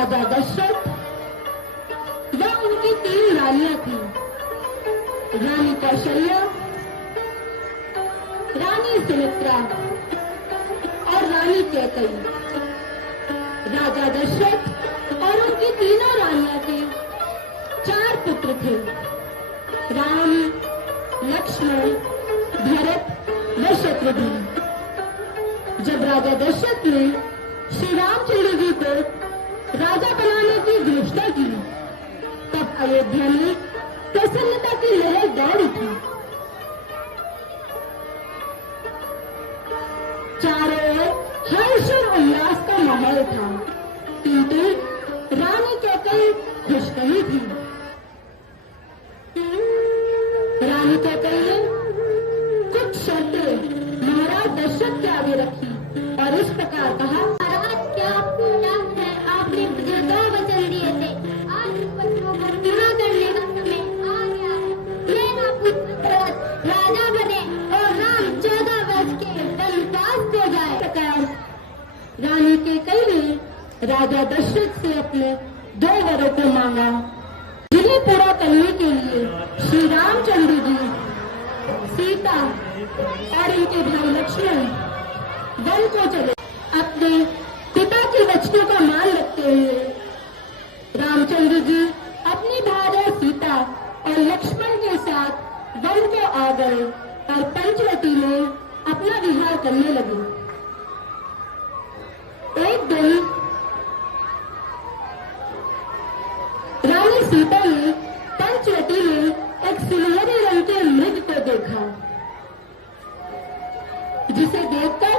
राजा दशरथ व उनकी 3 रानियां थी। रानी कौशल्या, रानी सुमित्रा और रानी कैकेयी। राजा दशरथ और उनकी तीनों रानियां के 4 पुत्र थे, राम, लक्ष्मण, भरत व शत्रुघ्न। जब राजा दशरथ ने श्री रामचंद्र जी को राजा बनाने की घोषणा की, तब अयोध्या में प्रसन्नता की लहर दौड़ उठी। चारों ओर हर्ष और उल्लास का माहौल था, किंतु रानी कैकेयी खुश नहीं थी। रानी कैकेयी ने कुछ शर्तें महाराज दशरथ के आगे रखी और इस प्रकार कहा, महाराज क्या पूरा है, आपने मुझे 2 वचन दिए थे, आज वचनों को पूरा करने का समय आ गया है। मेरा पुत्र भरत राजा बने और राम 14 वर्ष के वनवास को जाए। प्रकार रानी कैकेयी ने राजा दशरथ से अपने 2 वरों को मांगा, जिन्हें पूरा करने के लिए श्री रामचंद्र जी, सीता और इनके भाई लक्ष्मण वन को चले। अपने पिता के वचनों का मान रखते हुए रामचंद्र जी अपनी भार्या सीता और लक्ष्मण के साथ वन को आ गए और पंचवटी में अपना विहार करने लगे। एक दिन रानी सीता ने पंचवटी में एक सुनहरे रंग के मृग को देखा, जिसे देखकर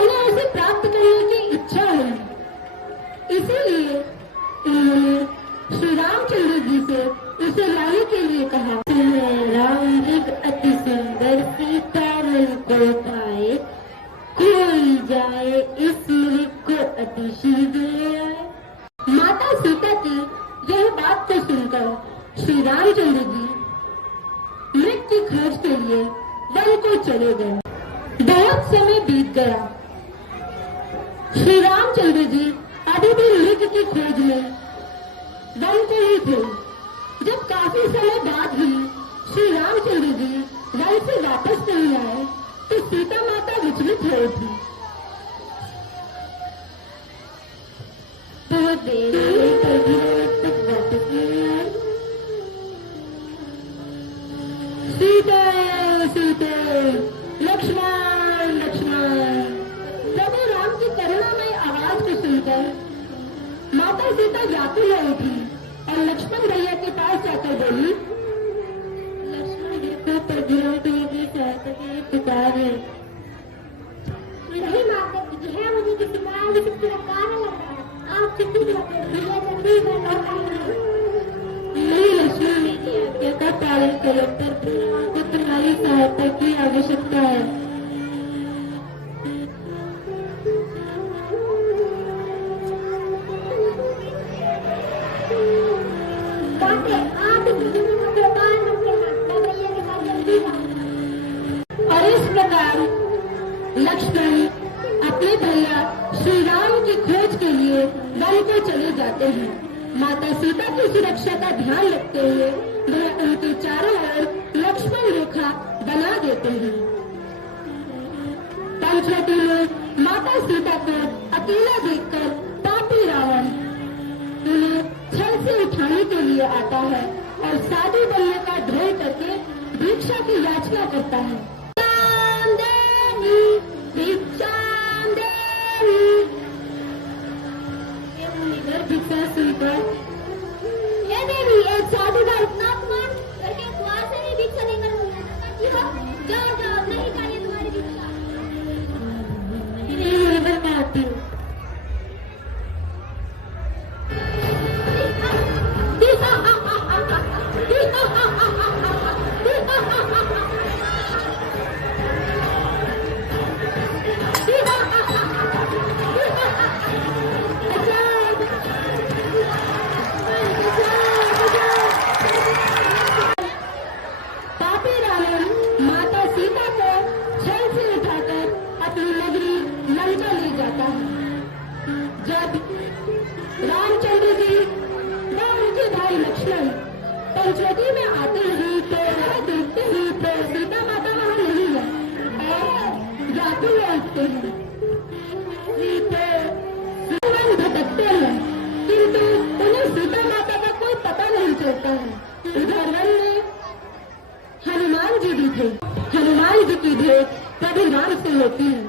उन्हें उसे प्राप्त करने की इच्छा हुई। इसीलिए उन्होंने श्री रामचंद्र जी से उसे लाने के लिए कहा। राम मृग अति सुंदर, सीता मन को पाए, कोई जाए इस मृग को अति शीघ्र ले आए। माता सीता की यह बात को सुनकर श्री रामचंद्र जी मृग की खोज के लिए वन को चले गए। बहुत समय बीत गया। श्री रामचंद्र जी अभी भी मृग की खोज में वन को ही थे। जब काफी समय बाद भी श्री रामचंद्र जी वन से वापस नहीं आए, तो सीता माता विचलित हो उठी। बहुत देर हुई पर भी तक वापस नहीं आए। सीता सीता, लक्ष्मण लक्ष्मण। प्रभु राम की करुणामय आवाज को सुनकर माता सीता व्याकुल हो उठी और लक्ष्मण भैया के पास जाकर बोली, लक्ष्मण देखो, प्रभु राम तुम्हें सहायता के लिए पुकार है। नहीं माता, यह मुझे किसी कारण से कारण लग रहा है। आप चिंतित मत होइए, जल्दी मैं लौट आऊंगी। नहीं लक्ष्मण, मेरी आज्ञा का पालन करो, प्रभु राम को तुम्हारी सहायता की आवश्यकता है। और इस प्रकार लक्ष्मण अपने भैया श्री राम की खोज के लिए वन को चले जाते हैं। माता सीता की सुरक्षा का ध्यान रखते हुए वह उनके चारों ओर लक्ष्मण रेखा बना देते हैं। पंचवटी में माता सीता को अकेला देखकर पापी रावण उन्हें छल से उठाने के लिए आता है और साधु बनने का ढोल करके भिक्षा की याचना करता है। भिक्षा सुनकर ये देवी, एक साधु का इतना अपमान करके द्वार से ही भिक्षा लेकर जाओ जाओ, नहीं चाहिए तुम्हारी भिक्षा। मैं आती हूँ। जब रामचंद्र और लक्ष्मण पंचवटी में आते ही तो देखते ही तो सीता माता वहां नहीं है और जाते हुए उठते हैं। सीता भटकते हैं किंतु उन्हें सीता माता का कोई पता नहीं चलता है। उधर वन में हनुमान जी भी थे। हनुमान जी की भेंट प्रभु राम से होती है।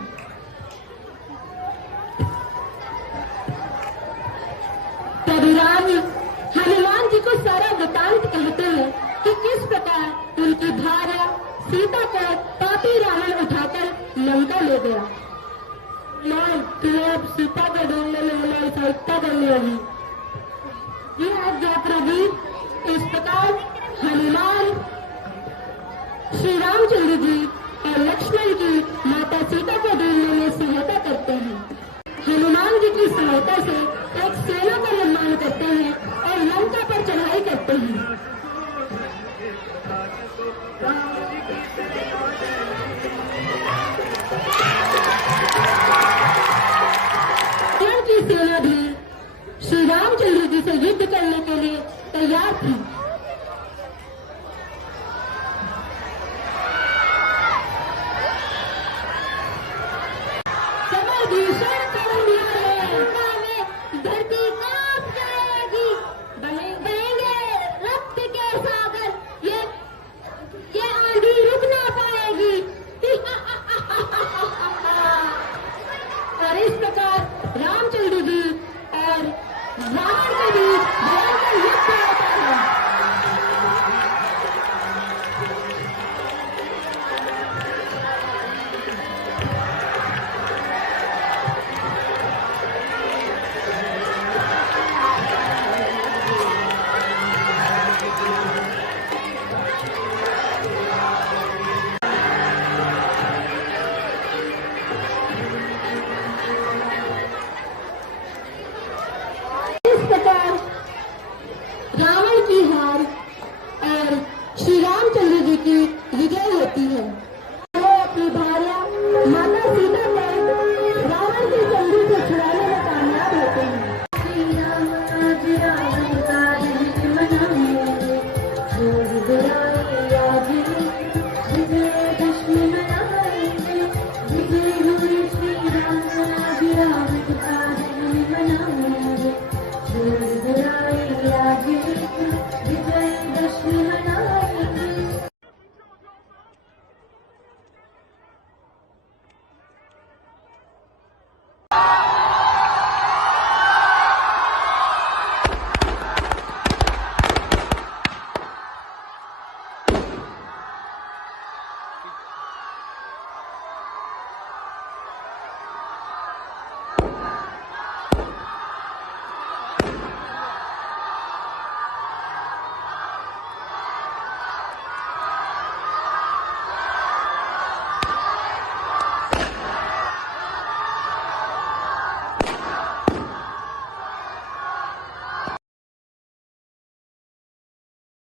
प्रभु राम हनुमान जी को सारा वृतांत कहते हैं कि किस प्रकार उनकी भार्या सीता को पापी रावण उठाकर लंका ले गया। तुम्हें अब सीता को ढूंढने में हमारी सहायता करनी होगी। ये आज्ञा प्रभु। इस प्रकार हनुमान श्री रामचंद्र जी और लक्ष्मण की माता सीता को ढूंढने में सहायता करते हैं। हनुमान जी की सहायता से एक सेना का निर्माण करते हैं और लंका पर चढ़ाई करते हैं। की सेना भी श्री रामचंद्र जी से युद्ध करने के लिए तैयार थी। समय भीषण